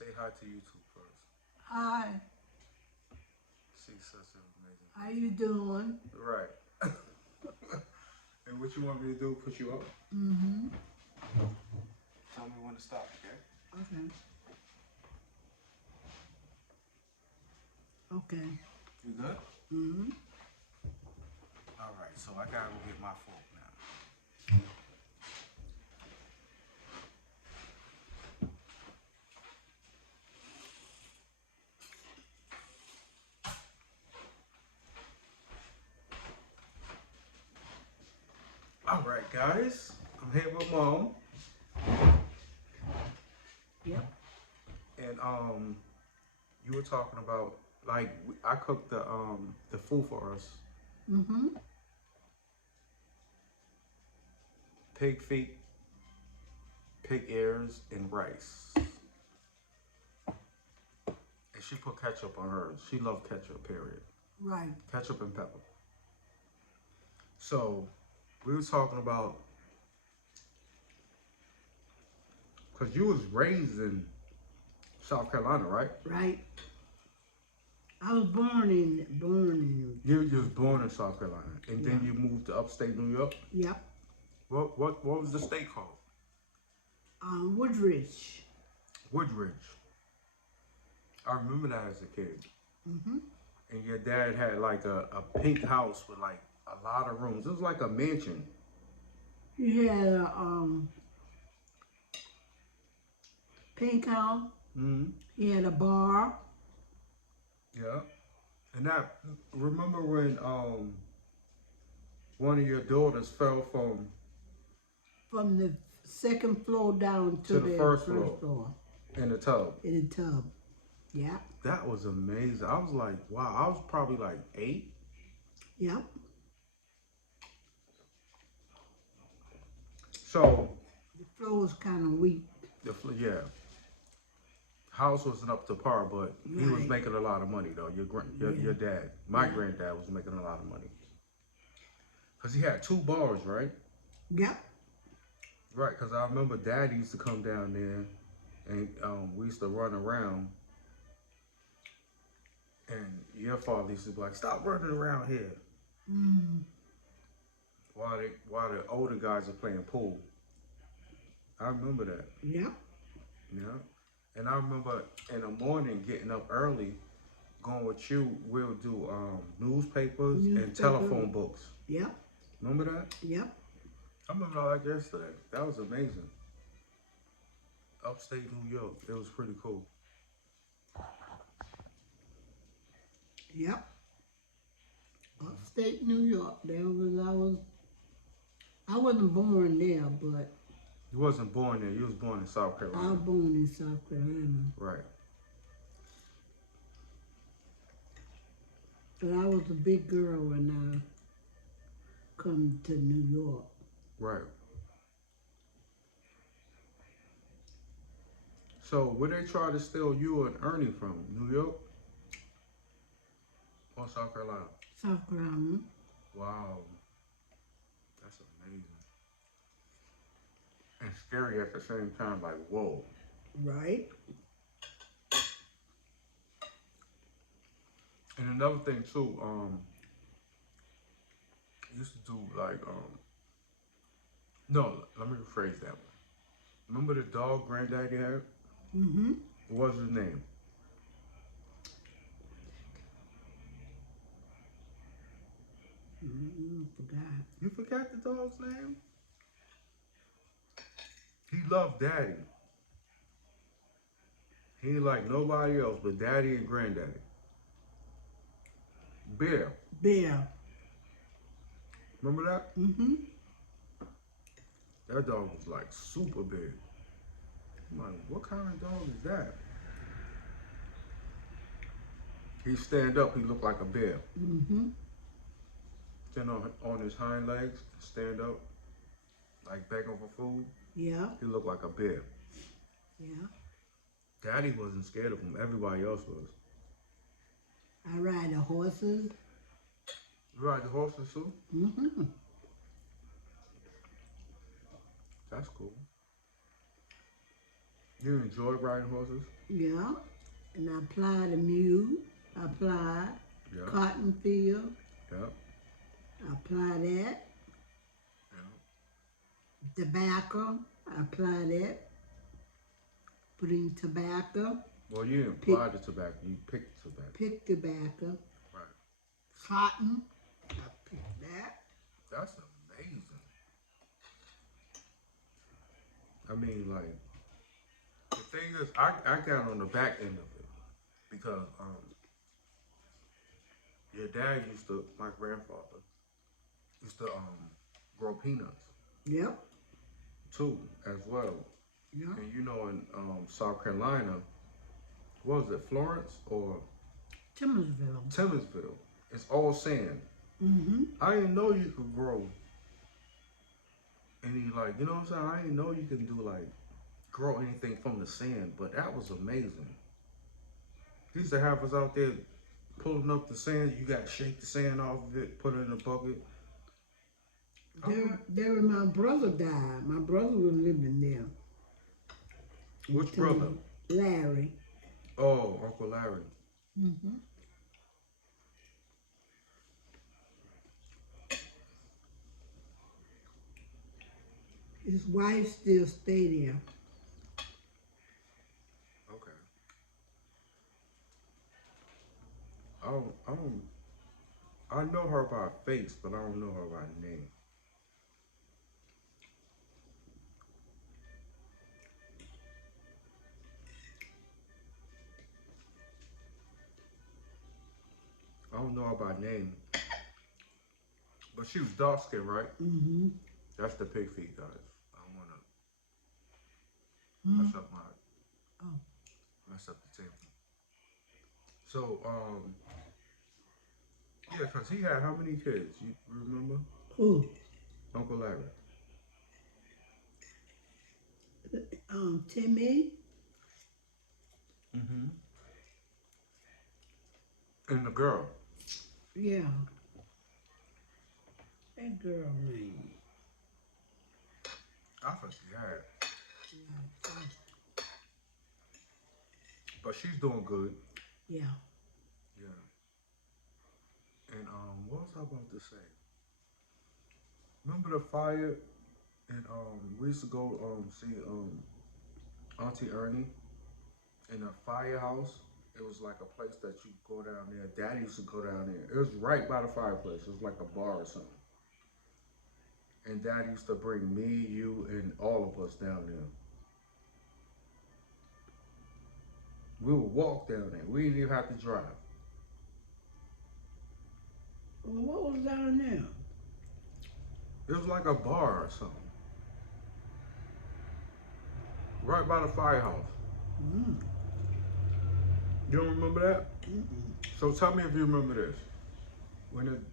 Say hi to YouTube first. Hi, She's such an amazing how you doing? person. Right. And what you want me to do? Put you up? Mm-hmm. Tell me when to stop, okay? Okay. Okay. You good? Mm-hmm. All right. So I gotta go get my fork now. All right, guys. I'm here with mom, Yep. and you were talking about like I cooked the food for us: Mm-hmm. pig feet, pig ears, and rice. And she put ketchup on hers. She loved ketchup. Period. Right. Ketchup and pepper. So we were talking about because you was raised in South Carolina, right? Right. I was born in. You was born in South Carolina, and Yeah. then you moved to upstate New York. Yep. What was the state called? Woodridge. Woodridge. I remember that as a kid. Mm-hmm. And your dad had like a pink house with like a lot of rooms. It was like a mansion. He had a pink house. Hmm. He had a bar Yeah. And that remember when one of your daughters fell from from the second floor down to to the the first first floor floor in the tub. in the tub. Yeah. That was amazing. I was like, wow. I was probably like 8. Yep. So The floor was kind of weak. yeah, house wasn't up to par, but he was Right. making a lot of money though. Your Yeah. dad, my Yeah. granddad, was making a lot of money because he had 2 bars, right? Yep. Right. Because I remember Dad used to come down there, and we used to run around, and your father used to be like, "Stop running around here," Mm. while the older guys are playing pool. I remember that. Yep. Yeah. And I remember in the morning getting up early, going with you. We'll do newspapers and Newspaper. telephone books. Yep. Remember that? Yep. I remember that like yesterday. That was amazing. Upstate New York. It was pretty cool. Yep. Upstate New York. I wasn't born there, but You wasn't born there. You was born in South I was Carolina. born in South Carolina. Right. But I was a big girl when I come to New York. Right. So where they try to steal you and Ernie from? New York or South Carolina? South Carolina. Wow. That's amazing. And scary at the same time, like, whoa. Right. And another thing too, used to do like no, let me rephrase that. Remember the dog granddaddy had? Mm-hmm. What was his name? Forgot. You forgot the dog's name? He loved daddy. He ain't like nobody else but daddy and granddaddy. Bear. Bear. Remember that? Mm-hmm. That dog was like super big. I'm like, what kind of dog is that? He stand up, he looked like a bear. Mm-hmm. Stand on his hind legs, stand up, like begging for food. Yeah. He looked like a bear. Yeah. Daddy wasn't scared of him. Everybody else was. I ride the horses. You ride the horses too? Mm-hmm. That's cool. You enjoy riding horses? Yeah. And I applied a mule. I applied Yeah. cotton field. Yeah. I applied that. Yeah. Tobacco. I applied that. Putting tobacco. Well, you didn't Pick, apply the tobacco. You picked the tobacco. pick tobacco. Right. Cotton. I picked that. That's amazing. I mean, like, the thing is, I got on the back end of it because your dad used to, my grandfather used to grow peanuts Yep. too as well. Yep. And you know, in South Carolina, what was it, Florence or Timmersville. Timminsville? It's all sand. Mm-hmm. I didn't know you could grow any, like, you know what I'm saying? I didn't know you can do like grow anything from the sand, but that was amazing. He used to have us out there pulling up the sand. You got to shake the sand off of it, put it in a bucket. There my brother died. My brother was living there. Which brother? Larry. Oh, Uncle Larry. Mm-hmm. His wife still stay there. Okay. I don't, I know her by face, but I don't know her by name. I don't know her by name, but she was dark skinned, right? Mm-hmm. That's the pig feet, guys. I don't want to Mm-hmm. mess up Oh. mess up the table. So, yeah, cause he had how many kids? You remember? Who? Uncle Larry. Timmy? Mm-hmm. And the girl. Yeah. That girl name. I forget. Yeah. But she's doing good. Yeah. Yeah. And what was I about to say? Remember the fire? And we used to go see Auntie Ernie in a firehouse. It was like a place that you go down there. Daddy used to go down there. It was right by the fireplace. It was like a bar or something. And Dad used to bring me, you, and all of us down there. We would walk down there. We didn't even have to drive. Well, what was down there? It was like a bar or something. Right by the firehouse. Mm. You don't remember that? Mm-mm. So tell me if you remember this. When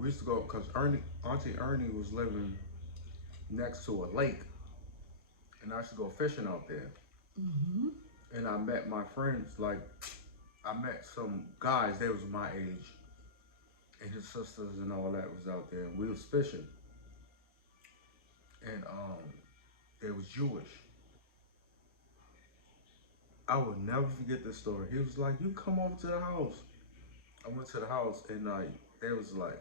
we used to go, cause Auntie Ernie was living next to a lake, and I used to go fishing out there. Mm-hmm. And I met my friends, like I met some guys. They was my age, and his sisters and all that was out there. And we was fishing, and they was Jewish. I will never forget this story. He was like, "You come over to the house." I went to the house, and they was like,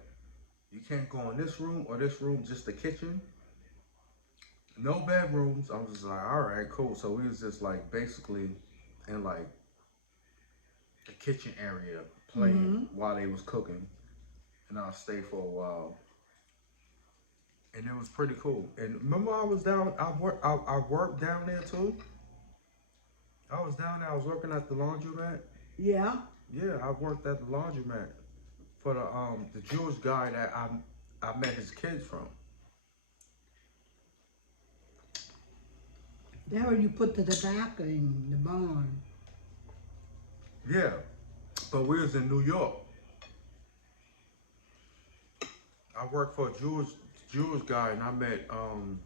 "You can't go in this room or this room, just the kitchen. No bedrooms." I was just like, "All right, cool." So we was just like basically in like the kitchen area playing while they was cooking, and I'll stay for a while. And it was pretty cool. And remember, I was down. I worked down there too. I was down there. I was working at the laundromat. Yeah. Yeah, I worked at the laundromat for the Jewish guy that I met his kids from. There where you put the tobacco in the barn. Yeah, but we was in New York. I worked for a Jewish guy, and I met um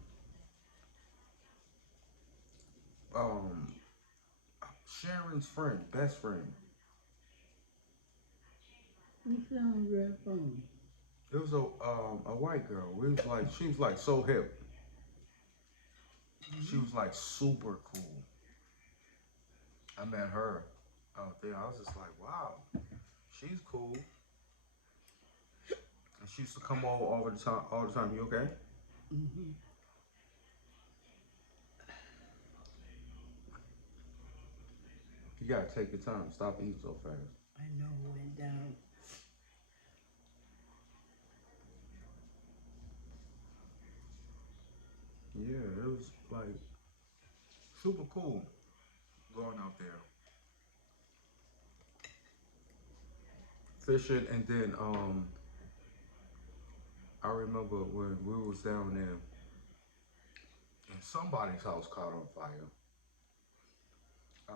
Sharon's friend, best friend. What's on red phone? It was a white girl. We was like she was like so hip. She was like super cool. I met her out there. I was just like, wow, she's cool. And she used to come over all the time. All the time. You okay? Mm-hmm. You gotta take your time. Stop eating so fast. I know went down. Yeah, it was like super cool going out there fishing, and then I remember when we was down there and somebody's house caught on fire.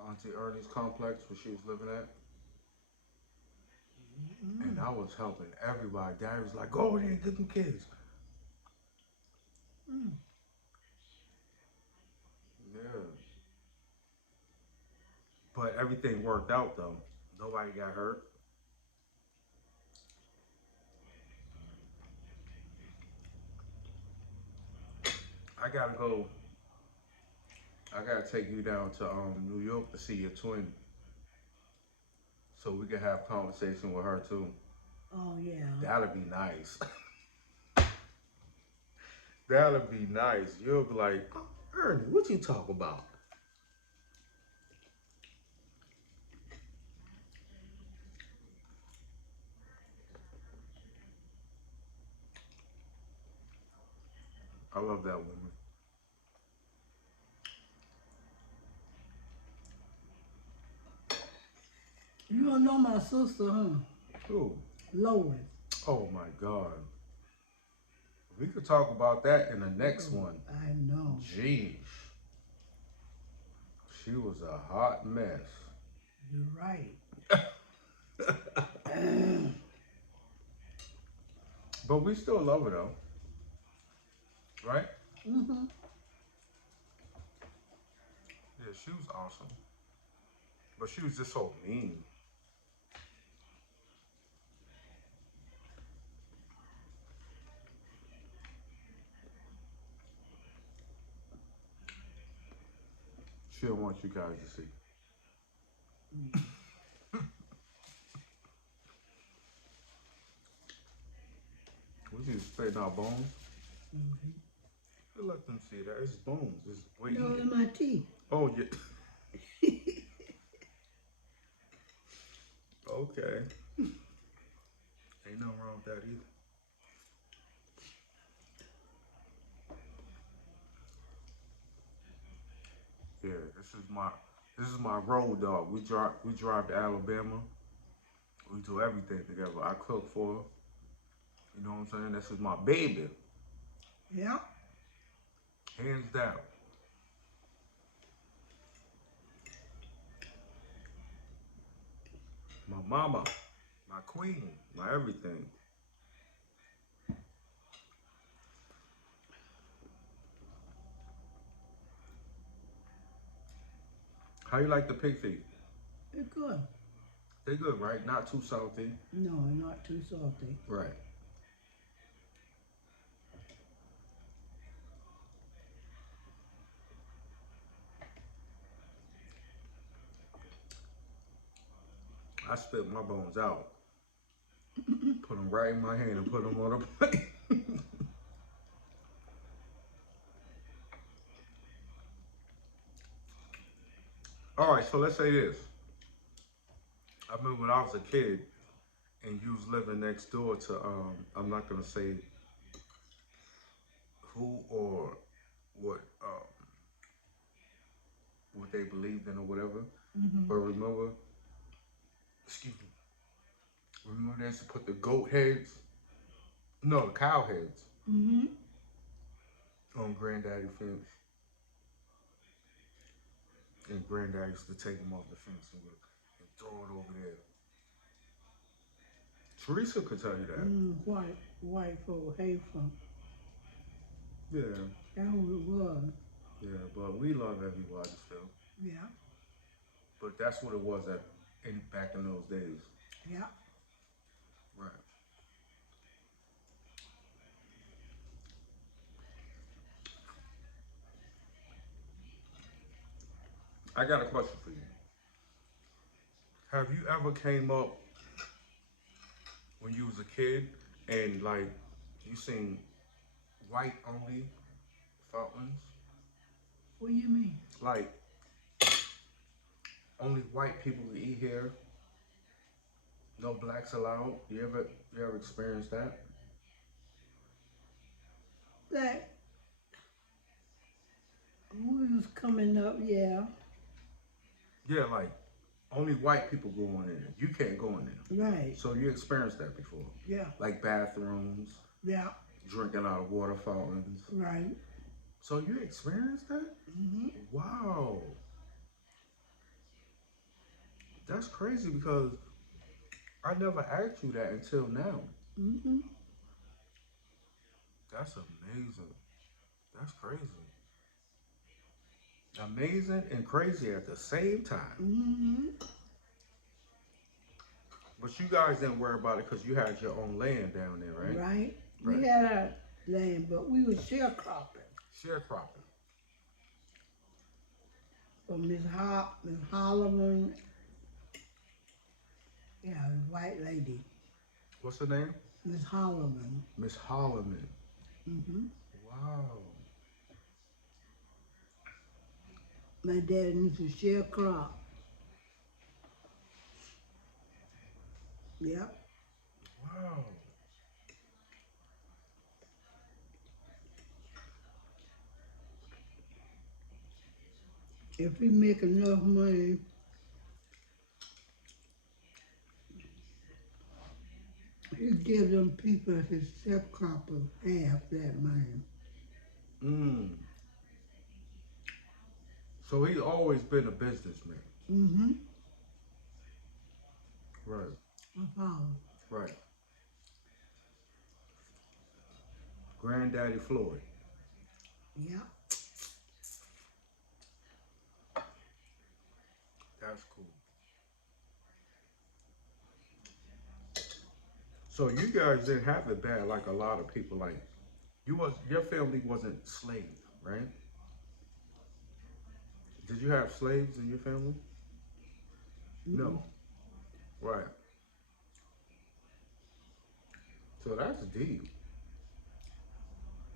Auntie Ernie's complex where she was living at, and Mm. I was helping everybody. Daddy was like, "Go over there and get them kids." Mm. Yeah, but everything worked out though. Nobody got hurt. I gotta go. I gotta take you down to New York to see your twin, so we can have conversation with her too. Oh yeah. That'll be nice. That'll be nice. You'll be like, "Oh, Ernie, what you talk about?" I love that woman. You don't know my sister, huh? Ooh, Lois. oh my God. We could talk about that in the next Oh, one. I know. Jeez. She was a hot mess. You're right. But we still love her though, right? Mm-hmm. Yeah, she was awesome. But she was just so mean. She don't want you guys to see. We just spitting our bones. Mm-hmm. You let them see that. It's bones. It's we No, eating. in my teeth. Oh yeah. Okay. Ain't nothing wrong with that either. Yeah, this is my road dog. We drive to Alabama. We do everything together. I cook for her. You know what I'm saying? This is my baby, Yeah. hands down. My mama, my queen, my everything. How you like the pig feet? It's good. They good, right? Not too salty. No, not too salty. Right. I spit my bones out, put them right in my hand, and put them on a plate. All right, so let's say this. I remember when I was a kid and you was living next door to I'm not gonna say who or what what they believed in or whatever. Mm-hmm. But remember, excuse me, remember they used to put the goat heads, no, the cow heads Mm-hmm. on Granddaddy fence, and Granddaddy used to take them off the fence and throw it over there. Teresa could tell you that. White folk hate from. Yeah, That's what it was. yeah, but we love everybody still. Yeah. But that's what it was back in those days. Yeah. Right. I got a question for you. Have you ever came up when you was a kid and like you seen white only fountains? What do you mean? Like only white people can eat here, no blacks allowed. You ever experienced that? Like, when we was coming up, yeah. Yeah, like only white people go in there. You can't go in there. Right. So you experienced that before. Yeah. Like bathrooms, Yeah. drinking out of water fountains. Right. So you experienced that? Mm-hmm. Wow. That's crazy because I never asked you that until now. Mm-hmm. That's amazing. That's crazy. Amazing and crazy at the same time. Mm-hmm. But you guys didn't worry about it because you had your own land down there, right? Right. Right. We had our land, but we were sharecropping Sharecropping. for Miss Holloman. Yeah, the white lady, What's her name? Miss Holloman. Miss Holloman. Mm-hmm. Wow. My dad used to sharecrop. Yep. Wow. If he make enough money, he give them people his sharecroppers half that money. Mm. So he's always been a businessman. Mm-hmm. Right. My father. Right. Granddaddy Floyd. Yep. That's cool. So you guys didn't have it bad like a lot of people. Like your family wasn't slave, right? Did you have slaves in your family? Mm-mm. No. Right. So that's deep.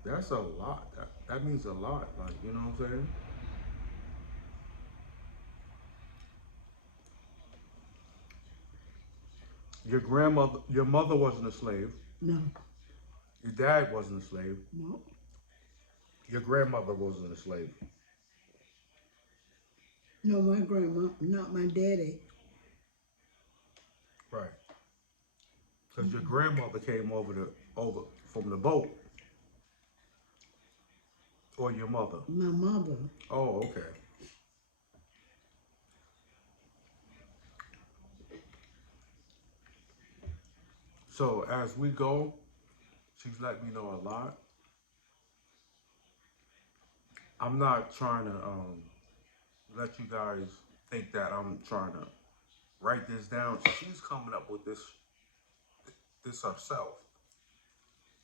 That's a lot. That means a lot. Like, you know what I'm saying? Your mother wasn't a slave. No. Your dad wasn't a slave. No. Your grandmother wasn't a slave. No, my grandma, not my daddy. Right. Because your grandmother came over from the boat. Or your mother. My mother. Oh, okay. So as we go, she's let me know a lot. I'm not trying to let you guys think that I'm trying to write this down. She's coming up with this herself.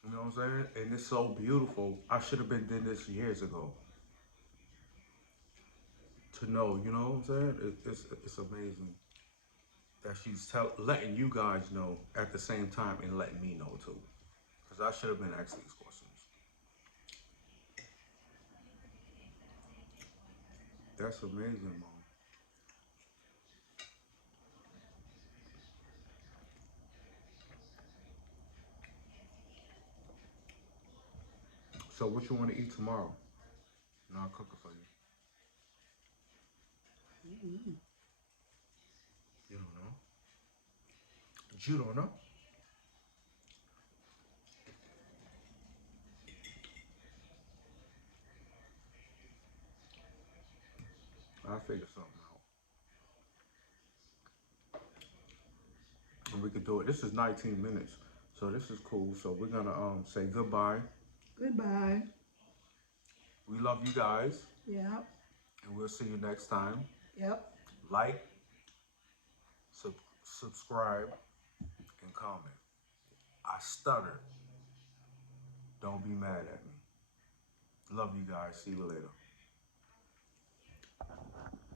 You know what I'm saying? And it's so beautiful. I should have been doing this years ago. To know, you know what I'm saying? It's amazing that she's letting you guys know at the same time and letting me know too. Because I should have been asking these questions. That's amazing, Mom. So what you want to eat tomorrow? And I'll cook it for you. Mm-mm. You don't know? You don't know? I'll figure something out. And we could do it. This is 19 minutes. So this is cool. So we're gonna say goodbye. Goodbye. We love you guys. Yep. And we'll see you next time. Yep. Like, subscribe, and comment. I stutter. Don't be mad at me. Love you guys. See you later.